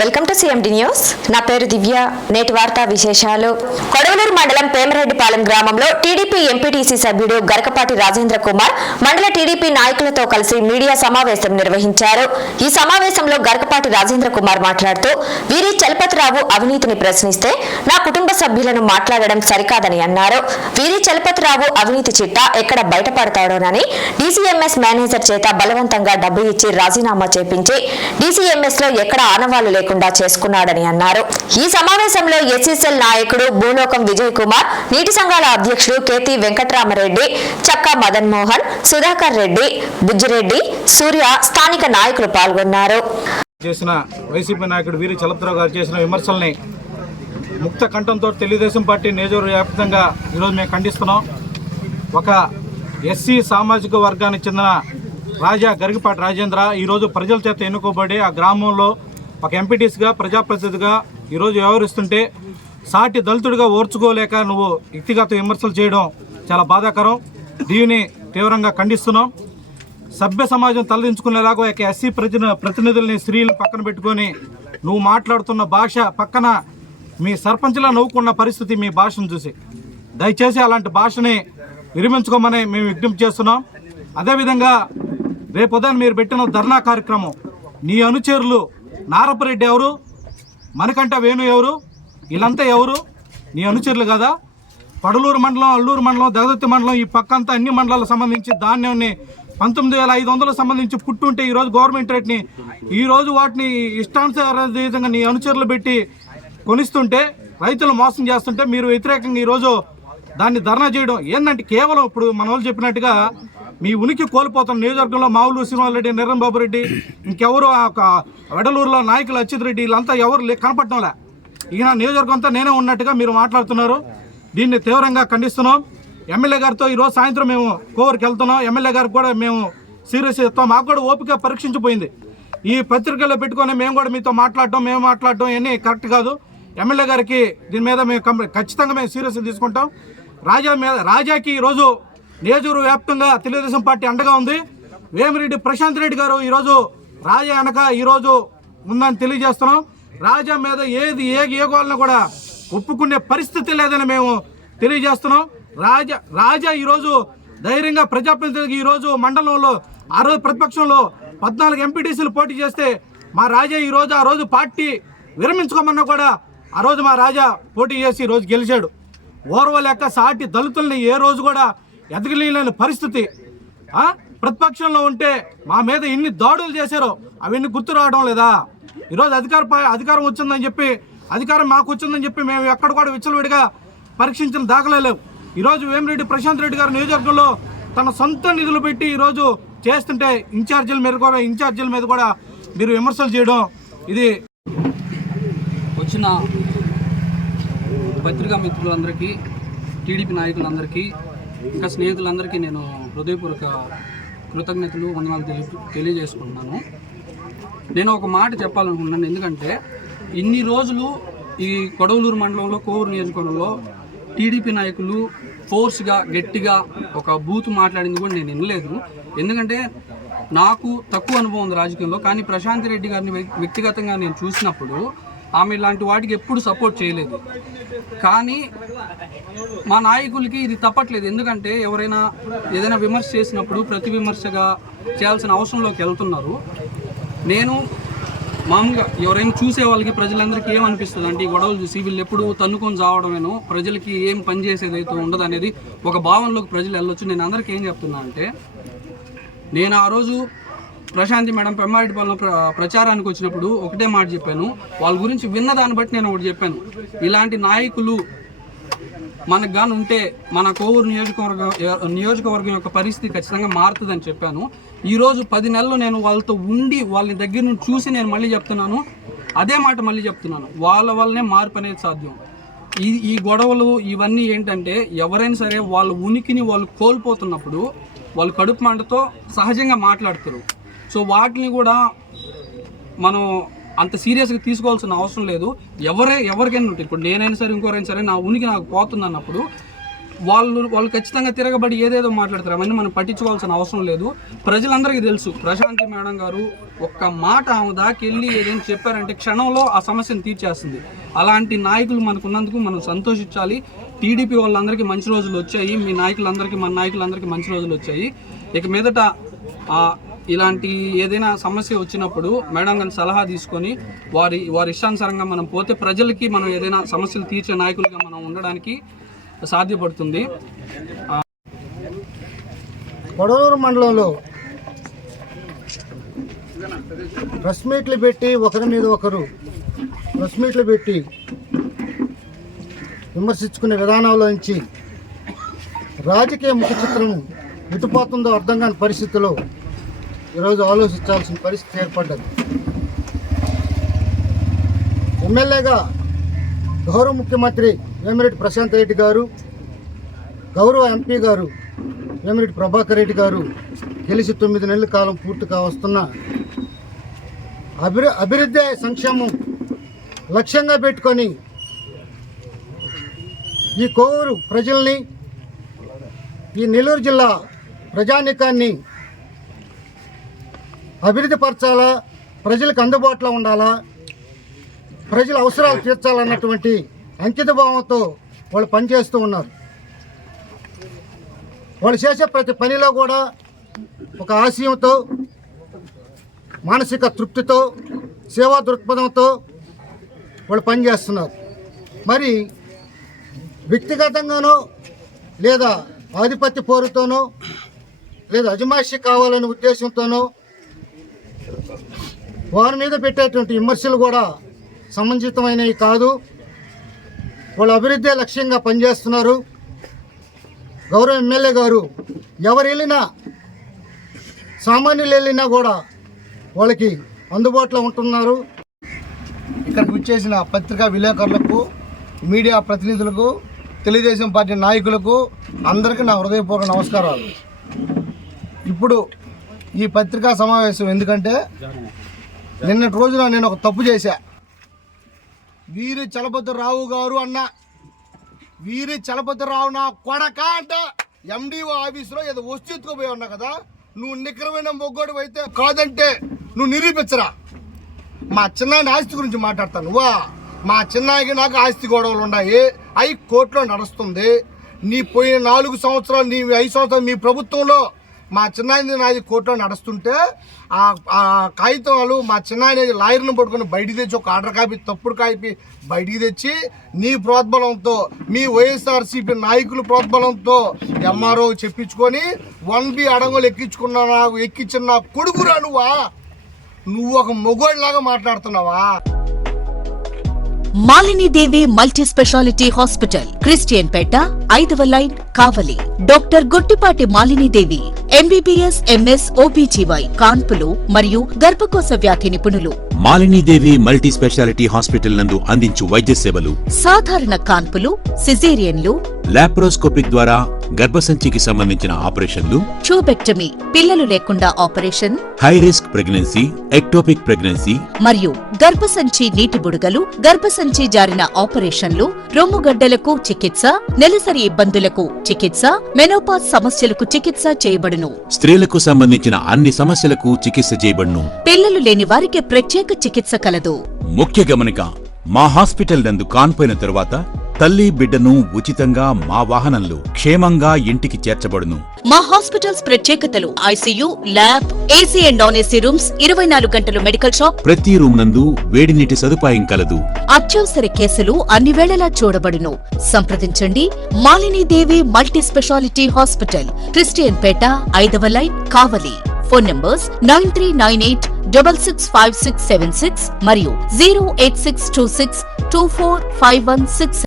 Welcome to CMD news. నా పేరు దివ్య. నేటి వార్తా విశేషాలు. కొడవలూరు మండలం పేమరెడ్డిపాలెం గ్రామంలో టీడీపీ ఎంపీటీసీ సభ్యుడు గరకపాటి రాజేంద్ర కుమార్ మండల టీడీపీ నాయకులతో కలిసి మీడియా సమావేశం నిర్వహించారు. ఈ సమావేశంలో గరకపాటి రాజేంద్ర కుమార్ మాట్లాడుతూ వీరి చలపతిరావు అవినీతిని ప్రశ్నిస్తే నా కుటుంబ సభ్యులను మాట్లాడడం సరికాదని అన్నారు. వీరి చలపతిరావు అవినీతి చిట్టా ఎక్కడ బయటపడతాడోనని డీసీఎంఎస్ మేనేజర్ చేత బలవంతంగా డబ్బు ఇచ్చి రాజీనామా చేపించి డీసీఎంఎస్ లో ఎక్కడ ఆనవాళ్లు లేకుండా చేసుకున్నాడని అన్నారు. ఈ సమావేశంలో ఎస్సీసీఎల్ నాయకుడు భూలోకం విజయ్ కుమార్, నీటి సంఘాల అధ్యక్షుడు కేతి వెంకట్రామరెడ్డి, చక్కా మదన్ మోహన్, సుధాకర్ రెడ్డి, బుజ్జిరెడ్డి, సూర్య, స్థానిక నాయకులు పాల్గొన్నారు. చేసిన వైసీపీ నాయకుడు వీరి చలపతిరావు గారు చేసిన విమర్శల్ని ముక్త కంఠంతో తెలుగుదేశం పార్టీ నియోజకవర్గవ్యాప్తంగా ఈరోజు మేము ఖండిస్తున్నాం. ఒక ఎస్సీ సామాజిక వర్గానికి చెందిన గరికపాటి రాజేంద్ర ఈరోజు ప్రజల చేత ఎన్నుకోబడి ఆ గ్రామంలో ఒక ఎంపీటీసీగా ప్రజాప్రతినిధిగా ఈరోజు వ్యవహరిస్తుంటే సాటి దళితుడిగా ఓర్చుకోలేక నువ్వు వ్యక్తిగత విమర్శలు చేయడం చాలా బాధాకరం. దీనిని తీవ్రంగా ఖండిస్తున్నాం. సభ్య సమాజం తలదించుకునేలాగా ఒక ఎస్సీ ప్రతినిధుల్ని స్త్రీలను పక్కన పెట్టుకొని నువ్వు మాట్లాడుతున్న భాష పక్కన మీ సర్పంచ్లా నవ్వుకున్న పరిస్థితి మీ భాషను చూసి దయచేసి అలాంటి భాషని విరమించుకోమని మేము విజ్ఞప్తి చేస్తున్నాం. అదేవిధంగా రేపు ఉదయం మీరు పెట్టిన ధర్నా కార్యక్రమం, నీ అనుచరులు నారపరెడ్డి ఎవరు, మణికంఠ వేణు ఎవరు, వీళ్ళంతా ఎవరు? నీ అనుచరులు కదా. పడలూరు మండలం, అల్లూరు మండలం, దగదత్తి మండలం, ఈ పక్కంతా అన్ని మండలాలకు సంబంధించి ధాన్యాన్ని 19,500 సంబంధించి పుట్టుంటే ఈరోజు గవర్నమెంట్ రేట్ని ఈరోజు వాటిని ఇష్టానుసారంగా నీ అనుచరులు పెట్టి కొనిస్తుంటే రైతులు మోసం చేస్తుంటే మీరు వ్యతిరేకంగా ఈరోజు దాన్ని ధర్నా చేయడం ఏంటంటే కేవలం ఇప్పుడు మన వాళ్ళు చెప్పినట్టుగా మీ ఉనికి కోల్పోతున్న నియోజకవర్గంలో మావులు శ్రీనివాసరెడ్డి, నిర్రం బాబు రెడ్డి, ఇంకెవరు వెడలూరులో నాయకులు అచ్యుత్ రెడ్డి, వీళ్ళంతా ఎవరు కనపడటంలే. ఇక నియోజకవర్గం అంతా నేనే ఉన్నట్టుగా మీరు మాట్లాడుతున్నారు. దీన్ని తీవ్రంగా ఖండిస్తున్నాం. ఎమ్మెల్యే గారితో ఈరోజు సాయంత్రం మేము కోవరికి వెళ్తున్నాం. ఎమ్మెల్యే గారికి కూడా మేము సీరియస్ ఇస్తాం. మాకు కూడా ఓపిక పరీక్షించిపోయింది. ఈ పత్రికల్లో పెట్టుకొని మేము కూడా మీతో మాట్లాడటం ఇవన్నీ కరెక్ట్ కాదు. ఎమ్మెల్యే గారికి దీని మీద మేము ఖచ్చితంగా మేము సీరియస్ తీసుకుంటాం. రాజాకి ఈరోజు నియోజకవర్గ వ్యాప్తంగా తెలుగుదేశం పార్టీ అండగా ఉంది. వేమిరెడ్డి ప్రశాంత్ రెడ్డి గారు ఈరోజు రాజా వెనక ఈరోజు ఉందని తెలియజేస్తున్నాం. రాజా మీద ఏ గోళ్ళను కూడా ఒప్పుకునే పరిస్థితి లేదని మేము తెలియజేస్తున్నాం. రాజా ఈరోజు ధైర్యంగా ప్రజాప్రతినిధికి ఈరోజు మండలంలో ఆ రోజు ప్రతిపక్షంలో 14 ఎంపీటీసీలు పోటీ చేస్తే మా రాజా ఈరోజు ఆ రోజు పార్టీ విరమించుకోమన్నా కూడా ఆ రోజు మా రాజా పోటీ చేసి ఈరోజు గెలిచాడు. ఓర్వలేక సాటి దళితుల్ని ఏ రోజు కూడా ఎదగలేని పరిస్థితి. ప్రతిపక్షంలో ఉంటే మా మీద ఎన్ని దాడులు చేశారో అవన్నీ గుర్తు రావడం లేదా? ఈరోజు అధికారం వచ్చిందని చెప్పి అధికారం మాకు వచ్చిందని చెప్పి మేము ఎక్కడ కూడా విచ్చలవిడిగా పరీక్షించిన దాఖలే లేవు. ఈరోజు వేమిరెడ్డి ప్రశాంత్ రెడ్డి గారి నియోజకవర్గంలో తన సొంత నిధులు పెట్టి ఈరోజు చేస్తుంటే ఇన్ఛార్జీల మీద కూడా మీరు విమర్శలు చేయడం ఇది. వచ్చిన పత్రికా మిత్రులందరికీ, టీడీపీ నాయకులందరికీ, ఇంకా స్నేహితులందరికీ నేను హృదయపూర్వక కృతజ్ఞతలు, వందనాలు తెలియజేసుకుంటున్నాను. నేను ఒక మాట చెప్పాలనుకుంటున్నాను. ఎందుకంటే ఇన్ని రోజులు ఈ కొడవలూరు మండలంలో, కోవూరు నియోజకవర్గంలో టీడీపీ నాయకులు ఫోర్స్గా గట్టిగా ఒక బూత్ మాట్లాడింది కూడా నేను వినలేదు. ఎందుకంటే నాకు తక్కువ అనుభవం ఉంది రాజకీయంలో. కానీ ప్రశాంత్ రెడ్డి గారిని వ్యక్తిగతంగా నేను చూసినప్పుడు ఆమె ఇలాంటి వాటికి ఎప్పుడు సపోర్ట్ చేయలేదు. కానీ మా నాయకులకి ఇది తప్పట్లేదు. ఎందుకంటే ఎవరైనా ఏదైనా విమర్శ చేసినప్పుడు ప్రతి విమర్శగా చేయాల్సిన అవసరంలోకి వెళ్తున్నారు. నేను మామూలుగా ఎవరైనా చూసే వాళ్ళకి, ప్రజలందరికీ ఏమనిపిస్తుంది అంటే ఈ గొడవలు చూసి వీళ్ళు ఎప్పుడు తన్నుకొని చావడమేనో, ప్రజలకి ఏం పని చేసేదైతే ఉండదు అనేది ఒక భావనలోకి ప్రజలు వెళ్ళొచ్చు. నేను అందరికీ ఏం చెప్తున్నా అంటే, నేను ఆ రోజు ప్రశాంతి మేడం పెమ్మారెడ్డిపాలెంలో ప్రచారానికి వచ్చినప్పుడు ఒకటే మాట చెప్పాను. వాళ్ళ గురించి విన్న దాన్ని బట్టి నేను ఒకటి చెప్పాను. ఇలాంటి నాయకులు మనకు గాని ఉంటే మన కోవూరు నియోజకవర్గం యొక్క పరిస్థితి ఖచ్చితంగా మారుతుందని చెప్పాను. ఈరోజు 10 నెలలు నేను వాళ్ళతో ఉండి వాళ్ళని దగ్గర నుంచి చూసి నేను మళ్ళీ చెప్తున్నాను, అదే మాట మళ్ళీ చెప్తున్నాను. వాళ్ళ వల్లనే మార్పు అనేది సాధ్యం. ఈ గొడవలు ఇవన్నీ ఏంటంటే ఎవరైనా సరే వాళ్ళ ఉనికిని వాళ్ళు కోల్పోతున్నప్పుడు వాళ్ళు కడుపు మంటతో సహజంగా మాట్లాడతారు. సో వాటిని కూడా మనం అంత సీరియస్గా తీసుకోవాల్సిన అవసరం లేదు. ఎవరికైనా ఉంటుంది. ఇప్పుడు నేనైనా సరే ఇంకోరైనా సరే నా ఉనికి నాకు పోతుంది అన్నప్పుడు వాళ్ళు ఖచ్చితంగా తిరగబడి ఏదేదో మాట్లాడతారు. అవన్నీ మనం పట్టించుకోవాల్సిన అవసరం లేదు. ప్రజలందరికీ తెలుసు ప్రశాంతి మేడం గారు ఒక్క మాట ఆమె దాకెళ్ళి ఏదైనా చెప్పారంటే క్షణంలో ఆ సమస్యను తీర్చేస్తుంది. అలాంటి నాయకులు మనకున్నందుకు మనం సంతోషించాలి. టీడీపీ వాళ్ళందరికీ మంచి రోజులు వచ్చాయి, మీ నాయకులందరికీ మన నాయకులందరికీ మంచి రోజులు వచ్చాయి. ఇక మీదట ఇలాంటి ఏదైనా సమస్య వచ్చినప్పుడు మేడం గారిని సలహా తీసుకొని వారి ఇష్టానుసారంగా మనం పోతే ప్రజలకి మనం ఏదైనా సమస్యలు తీర్చే నాయకులుగా మనం ఉండడానికి సాధ్యపడుతుంది. కొడవలూరు మండలంలో ప్రెస్ మీట్లు పెట్టి ఒకరి మీద ఒకరు ప్రెస్ మీట్లు పెట్టి విమర్శించుకునే విధానంలో నుంచి రాజకీయ ముఖ చిత్రం ఎటుపోతుందో అర్థం కాని పరిస్థితిలో ఈరోజు ఆలోచించాల్సిన పరిస్థితి ఏర్పడ్డది. ఎమ్మెల్యేగా గౌరవ ముఖ్యమంత్రి వేమిరెడ్డి ప్రశాంత్ రెడ్డి గారు, గౌరవ ఎంపీ గారు వేమిరెడ్డి ప్రభాకర్ రెడ్డి గారు గెలిచి 9 నెలల కాలం పూర్తిగా వస్తున్న అభివృద్ధి సంక్షేమం లక్ష్యంగా పెట్టుకొని ఈ కోవూరు ప్రజల్ని, ఈ నెల్లూరు జిల్లా ప్రజానీకాన్ని అభివృద్ధి పరచాలా, ప్రజలకు అందుబాటులో ఉండాలా, ప్రజల అవసరాలు తీర్చాలన్నటువంటి అంకిత భావంతో వాళ్ళు పనిచేస్తూ ఉన్నారు. వాళ్ళు చేసే ప్రతి పనిలో కూడా ఒక ఆశయంతో, మానసిక తృప్తితో, సేవా దృక్పథంతో వాళ్ళు పనిచేస్తున్నారు. మరి వ్యక్తిగతంగానో లేదా ఆధిపత్య పోరుతోనో లేదా అజమాయిషి కావాలనే ఉద్దేశంతోనో వారి మీద పెట్టేటువంటి విమర్శలు కూడా సమంజితమైనవి కాదు. వాళ్ళు అభివృద్ధి లక్ష్యంగా పనిచేస్తున్నారు. గౌరవ ఎమ్మెల్యే గారు ఎవరు వెళ్ళినా, సామాన్యులు వెళ్ళినా కూడా వాళ్ళకి అందుబాటులో ఉంటున్నారు. ఇక్కడికి వచ్చేసిన పత్రికా విలేకరులకు, మీడియా ప్రతినిధులకు, తెలుగుదేశం పార్టీ నాయకులకు అందరికీ నా హృదయపూర్వక నమస్కారాలు. ఇప్పుడు ఈ పత్రికా సమావేశం ఎందుకంటే నిన్నటి రోజున నేను ఒక తప్పు చేశా. వీరి చలపతిరావు గారు అన్న, వీరి చలపతిరావు నా కొడక అంటే ఎండిఓ ఆఫీసులో ఏదో వస్తు ఎత్తుకుపోయి ఉన్నా కదా. నువ్వు నికరమైన మొగ్గోడు అయితే కాదంటే నువ్వు నిరూపించరా. మా చిన్నాయన ఆస్తి గురించి మాట్లాడతాను. నువ్వా? మా చిన్నాయికి నాకు ఆస్తి గొడవలు ఉన్నాయి, అవి కోర్టులో నడుస్తుంది. నీ పోయిన 4 సంవత్సరాలు, నీ 5 సంవత్సరాలు మీ ప్రభుత్వంలో మా చిన్నాయన నాది కోర్టులో నడుస్తుంటే ఆ కాగితాలు మా చిన్నాయన లాయర్ని పట్టుకొని బయటికి తెచ్చి ఒక ఆర్డర్ కాపీ, తప్పుడు కాపీ బయటికి తెచ్చి నీ ప్రోద్బలంతో, మీ వైఎస్ఆర్సీపీ నాయకుల ప్రోద్బలంతో ఎంఆర్ఓ చెప్పించుకొని 1B అడంగులు ఎక్కించిన నా కొడుకురా నువ్వా? నువ్వు ఒక మొగోడిలాగా మాట్లాడుతున్నావా? Malinidevi multi specialty hospital, Christian Peta, 5వ line, Kavali. Doctor Gottipati Malinidevi, MBBS, MS, OBGY, కాన్పులు మరియు గర్భకోశ వ్యాధి నిపుణులు. మాలినీదేవి మల్టీ స్పెషాలిటీ హాస్పిటల్ నందు అందించు వైద్య సేవలు: సాధారణ కాన్పులు, సిజేరియన్లు, లాప్రోస్కోపిక్ ద్వారా గర్భసంచికి సంబంధించిన ఆపరేషన్లు, ట్యూబెక్టమీ, పిల్లలు లేకుండా operation, high risk pregnancy, ectopic pregnancy మరియు గర్భసంచి నీటి బుడగలు, గర్భసంచి జారిన ఆపరేషన్లు, రొమ్ముగడ్డలకు చికిత్స, నెలసరి ఇబ్బందులకు చికిత్స, మెనోపాజ్ సమస్యలకు చికిత్స చేయబడును. స్త్రీలకు సంబంధించిన అన్ని సమస్యలకు చికిత్స చేయబడును. పిల్లలు లేని వారికి ప్రత్యేక చికిత్స కలదు. ముఖ్య గమనిక: మా హాస్పిటల్ నందు కాన్పోయిన తరువాత తల్లి బిడ్డను ఉచితంగా మా వాహనంలో క్షేమంగా ఇంటికి చేర్చబడును. మా హాస్పిటల్స్ ప్రత్యేకతలు: ICU, lab, AC and non AC rooms, 24 గంటలు మెడికల్ షాప్, ప్రతి రూమ్ నందు వేడి నీటి సదుపాయం కలదు. అత్యవసర కేసులు అన్ని వేళలా చూడబడును. సంప్రదించండి. Malinidevi multi specialty hospital, Christian Peta, 5వ లైన్, కావలి. ఫోన్ నంబర్స్ 9398665676 మరియు 08626245166.